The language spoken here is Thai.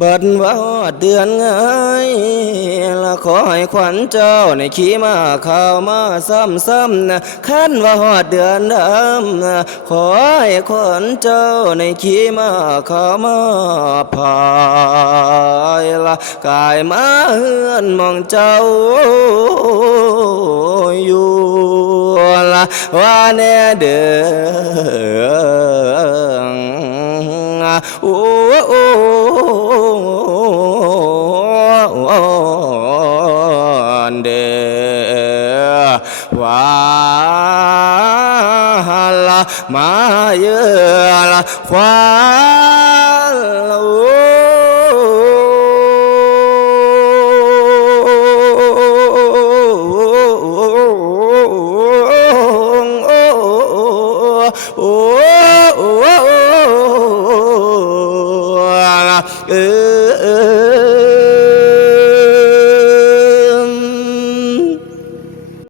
บัดว่าเดือนไงละขอให้ขวัญเจ้าในขี่มาข่าวมาซ้ำๆนะคันว่าฮอดเดือนดำนะขอให้ขวัญเจ้าในขี่มาข่าวมาพายละกายมาเฮือนมองเจ้าอยู่ละว่าแน่เด้อโอ้โอ้เดว่าละมาเยอะละควาเออ